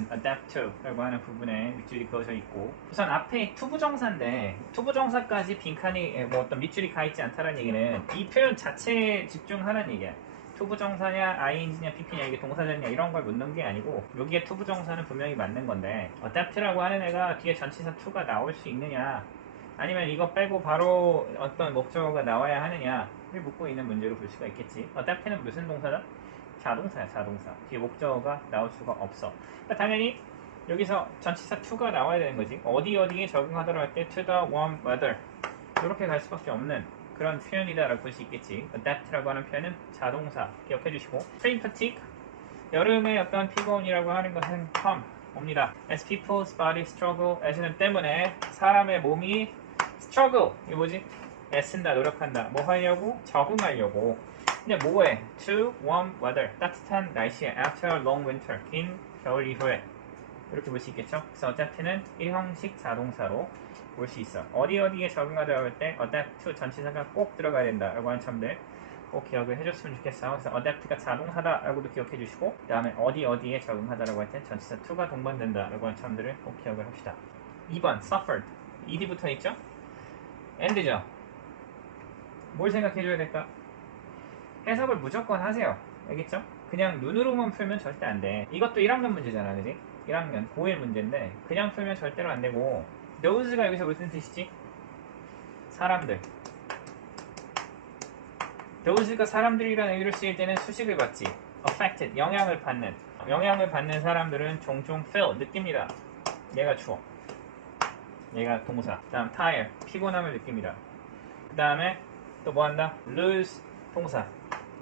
음, adapt to라고 하는 부분에 밑줄이 그어져 있고 우선 앞에 투부정사인데 투부정사까지 빈칸이 에, 뭐 어떤 밑줄이 가 있지 않다는 얘기는 이 표현 자체에 집중하라는 얘기야. 투부정사냐, ing냐, pp냐, 이게 동사잖냐 이런 걸 묻는 게 아니고 여기에 투부정사는 분명히 맞는 건데 adapt라고 하는 애가 뒤에 전치사 to가 나올 수 있느냐 아니면 이거 빼고 바로 어떤 목적어가 나와야 하느냐를 묻고 있는 문제로 볼 수가 있겠지. adapt는 무슨 동사다? 자동사야, 자동사. 뒤에 목적어가 나올 수가 없어. 그러니까 당연히 여기서 전치사 to가 나와야 되는 거지. 어디 어디에 적응하도록 할 때 to the warm weather 이렇게 갈 수밖에 없는 그런 표현이다라고 볼 수 있겠지. adapt라고 하는 표현은 자동사 기억해 주시고 spring fatigue 여름의 어떤 피곤이라고 하는 것은 come 옵니다. As people's body struggle as는 때문에 사람의 몸이 struggle 이 뭐지? 애쓴다 노력한다 뭐 하려고 적응하려고 근데 뭐해? to warm weather 따뜻한 날씨에 after a long winter 긴 겨울 이후에 이렇게 볼 수 있겠죠? 그래서 adapt는 일형식 자동사로 볼 수 있어. 어디 어디에 적응하려고 할 때 adapt to 전치사가 꼭 들어가야 된다라고 하는 점들 꼭 기억을 해줬으면 좋겠어. 그래서 adapt가 자동사다라고도 기억해 주시고 그 다음에 어디 어디에 적응하다라고 할 때 전치사 to가 동반된다라고 하는 점들을 꼭 기억을 합시다. 2번 suffered ed 붙어 있죠? end죠? 뭘 생각해 줘야 될까? 해석을 무조건 하세요. 알겠죠? 그냥 눈으로만 풀면 절대 안 돼. 이것도 1학년 문제잖아, 그지? 1학년 고1 문제인데 그냥 풀면 절대로 안 되고 those가 여기서 무슨 뜻이지? 사람들. those가 사람들이라는 의미로 쓰일 때는 수식을 받지. affected, 영향을 받는. 영향을 받는 사람들은 종종 feel, 느낍니다. 얘가 추워. 얘가 동사. 그 다음 tire, 피곤함을 느낍니다. 그 다음에 또 뭐 한다? lose, 동사.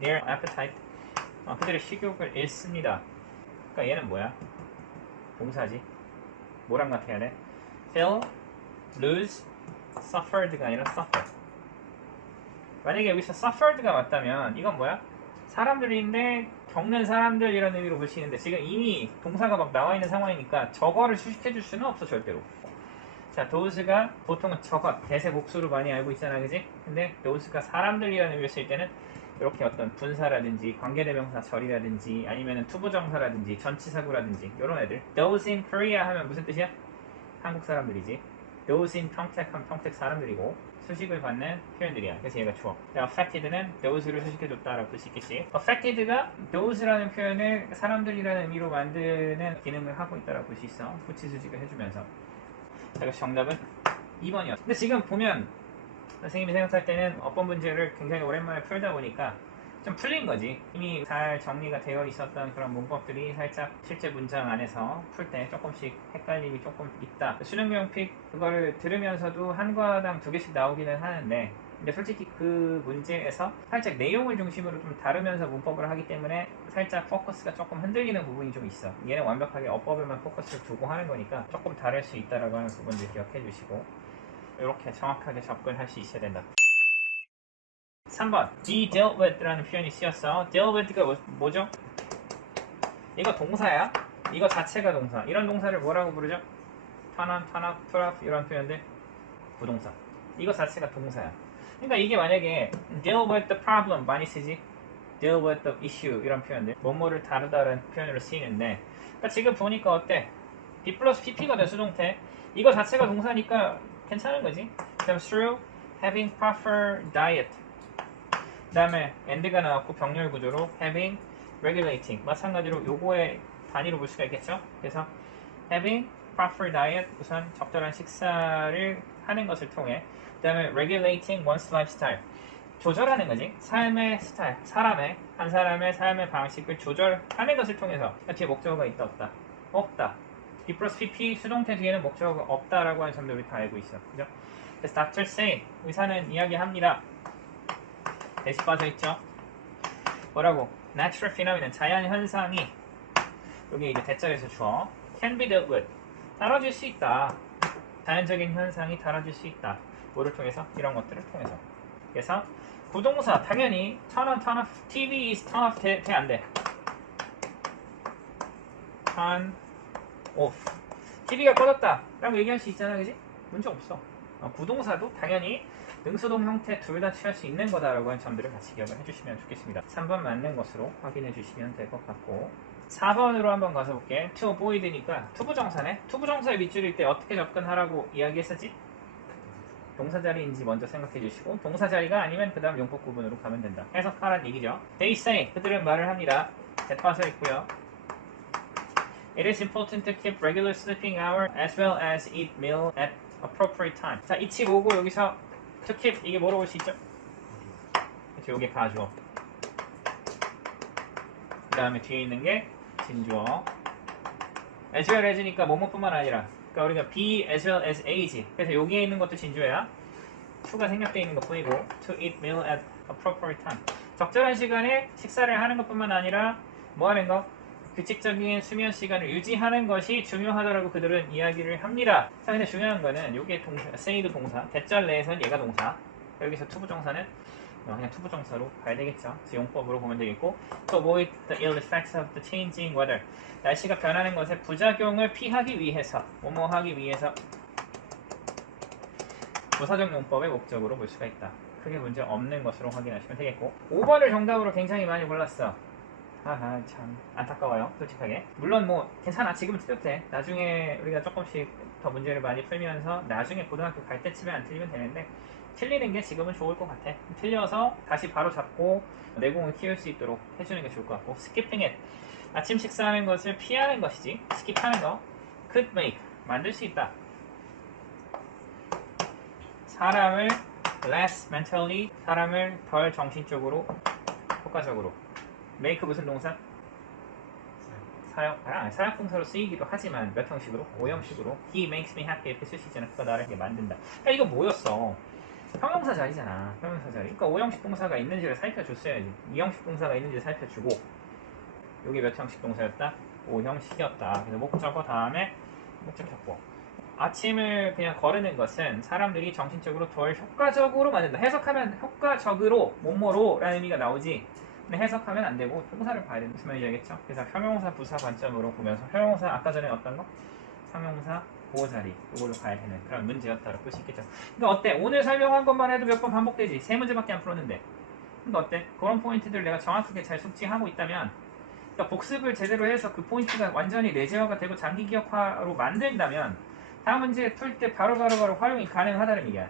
Their appetite, 어, 그들의 식욕을 잃습니다. 그러니까 얘는 뭐야? 동사지. 뭐랑 같아야 돼? feel, lose, suffered가 아니라 suffer. 만약에 여기서 suffered가 맞다면 이건 뭐야? 사람들인데 겪는 사람들이라는 의미로 볼 수 있는데 지금 이미 동사가 막 나와 있는 상황이니까 저거를 수식해 줄 수는 없어 절대로. 자, those가 보통은 저것, 대세 복수로 많이 알고 있잖아, 그지? 근데 those가 사람들이라는 의미를 쓸 때는 이렇게 어떤 분사라든지 관계대명사 절이라든지 아니면 투부정사라든지 전치사구라든지 이런 애들. Those in Korea 하면 무슨 뜻이야? 한국 사람들이지. Those in 평택 하면 평택 사람들이고 수식을 받는 표현들이야. 그래서 얘가 추워 affected는 those를 수식해줬다라고 볼 수 있겠지. Affected가 those라는 표현을 사람들이라는 의미로 만드는 기능을 하고 있다라고 볼 수 있어. 후치 수식을 해주면서. 자 그래서 정답은 2번이었어. 근데 지금 보면 선생님이 생각할 때는 어법 문제를 굉장히 오랜만에 풀다 보니까 좀 풀린 거지. 이미 잘 정리가 되어 있었던 그런 문법들이 살짝 실제 문장 안에서 풀 때 조금씩 헷갈림이 조금 있다. 수능 명픽 그거를 들으면서도 한 과당 두 개씩 나오기는 하는데 근데 솔직히 그 문제에서 살짝 내용을 중심으로 좀 다루면서 문법을 하기 때문에 살짝 포커스가 조금 흔들리는 부분이 좀 있어. 얘는 완벽하게 어법에만 포커스를 두고 하는 거니까 조금 다를 수 있다라고 하는 부분들 기억해 주시고 이렇게 정확하게 접근할 수 있어야 된다. 3번 be dealt with라는 표현이 쓰였어. deal with가 뭐, 뭐죠? 이거 동사야? 이거 자체가 동사. 이런 동사를 뭐라고 부르죠? off, turn off 이런 표현들 부동사. 이거 자체가 동사야. 그러니까 이게 만약에 deal with the problem 많이 쓰지? deal with the issue 이런 표현들 뭐뭐를 다루다라는 표현으로 쓰이는데 그러니까 지금 보니까 어때? B 플러스 PP거든 수동태. 이거 자체가 동사니까 괜찮은 거지. 그다음 through having proper diet. 그다음에 and가 나왔고 병렬 구조로 having, regulating 마찬가지로 요거의 단위로 볼 수가 있겠죠. 그래서 having proper diet 우선 적절한 식사를 하는 것을 통해 그다음에 regulating one's lifestyle 조절하는 거지. 삶의 스타일, 사람의 한 사람의 삶의 방식을 조절하는 것을 통해서 뒤에 목적어가 있다 없다 없다. B 플러스 PP 수동태 뒤에는 목적어가 없다라고 하는 점들 우리 다 알고 있어. 그죠? 그래서 Dr. say 의사는 이야기합니다. 대시 빠져 있죠. 뭐라고? Natural phenomenon 자연 현상이 여기 이제 대자에서 주어 can be dealt with 다뤄질 수 있다. 자연적인 현상이 다뤄질 수 있다. 뭐를 통해서? 이런 것들을 통해서. 그래서 부동사 당연히 turn on, turn off, TV is turn off 돼, 돼, 안 돼? turn off. TV가 꺼졌다. 라고 얘기할 수 있잖아, 그지? 문제 없어. 어, 부동사도 당연히 능수동 형태 둘 다 취할 수 있는 거다라고 하는 점들을 같이 기억을 해주시면 좋겠습니다. 3번 맞는 것으로 확인해 주시면 될 것 같고 4번으로 한번 가서 볼게. to avoid니까 투부정사네. 투부정사의 밑줄일 때 어떻게 접근하라고 이야기했었지? 동사 자리인지 먼저 생각해 주시고 동사 자리가 아니면 그 다음 용법 구분으로 가면 된다. 해석하란 얘기죠. They say 그들은 말을 합니다. 대파서 있고요. It is important to keep regular sleeping hour as well as eat meal at appropriate time. 자, 이치 보고 여기서 to keep 이게 뭐로 볼 수 있죠? 그렇죠, 이게 가주어. 그 다음에 뒤에 있는 게 진주어. as well as니까 뭐뭐뿐만 아니라 그러니까 우리가 be as well as a지. 그래서 여기에 있는 것도 진주어야. to가 생략되어 있는 것 뿐이고 to eat meal at appropriate time. 적절한 시간에 식사를 하는 것뿐만 아니라 뭐 하는 거? 규칙적인 수면 시간을 유지하는 것이 중요하다라고 그들은 이야기를 합니다. 자, 근데 중요한 거는 이게 동사, say도 동사, 대절 내에서는 얘가 동사, 여기서 투부정사는 어, 그냥 투부정사로 가야 되겠죠. 용법으로 보면 되겠고, to avoid the ill effects of the changing weather. 날씨가 변하는 것의 부작용을 피하기 위해서, 뭐뭐 하기 위해서 부사적 용법의 목적으로 볼 수가 있다. 크게 문제 없는 것으로 확인하시면 되겠고, 5번을 정답으로 굉장히 많이 골랐어. 하하 참. 안타까워요 솔직하게. 물론 뭐 괜찮아. 지금은 틀려도 돼 나중에 우리가 조금씩 더 문제를 많이 풀면서 나중에 고등학교 갈 때쯤에 안 틀리면 되는데 틀리는 게 지금은 좋을 것 같아. 틀려서 다시 바로 잡고 내공을 키울 수 있도록 해주는 게 좋을 것 같고 스키핑 잇 아침 식사하는 것을 피하는 것이지 스킵하는 거. Could make. 만들 수 있다. 사람을 less mentally 사람을 덜 정신적으로 효과적으로 make 무슨 동사? 사역, 아, 사역 동사로 쓰이기도 하지만 몇 형식으로? 오형식으로 he makes me happy 이렇게 있잖아 그가 나를 이렇게 만든다 그러니까 이거 뭐였어? 형용사 자리잖아 형용사 자리 그러니까 오형식 동사가 있는지를 살펴줬어야지 이형식 동사가 있는지를 살펴주고 여기 몇 형식 동사였다? 오형식이었다 그래서 목적어 다음에 목적 잡고 아침을 그냥 거르는 것은 사람들이 정신적으로 덜 효과적으로 만든다 해석하면 효과적으로 뭐뭐로 라는 의미가 나오지 해석하면 안 되고 동사를 봐야 되는 무슨 말인지 알겠죠? 그래서 형용사 부사 관점으로 보면서 형용사 아까 전에 어떤 거? 형용사 보호자리 이걸로 가야 되는 그런 문제였다고 볼 수 있겠죠. 그러니까 어때? 오늘 설명한 것만 해도 몇 번 반복되지. 세 문제밖에 안 풀었는데. 그러니까 어때? 그런 포인트들 내가 정확하게 잘 숙지하고 있다면 그러니까 복습을 제대로 해서 그 포인트가 완전히 내재화가 되고 장기 기억화로 만든다면 다음 문제 풀 때 바로바로 바로 활용이 가능하다는 얘기야.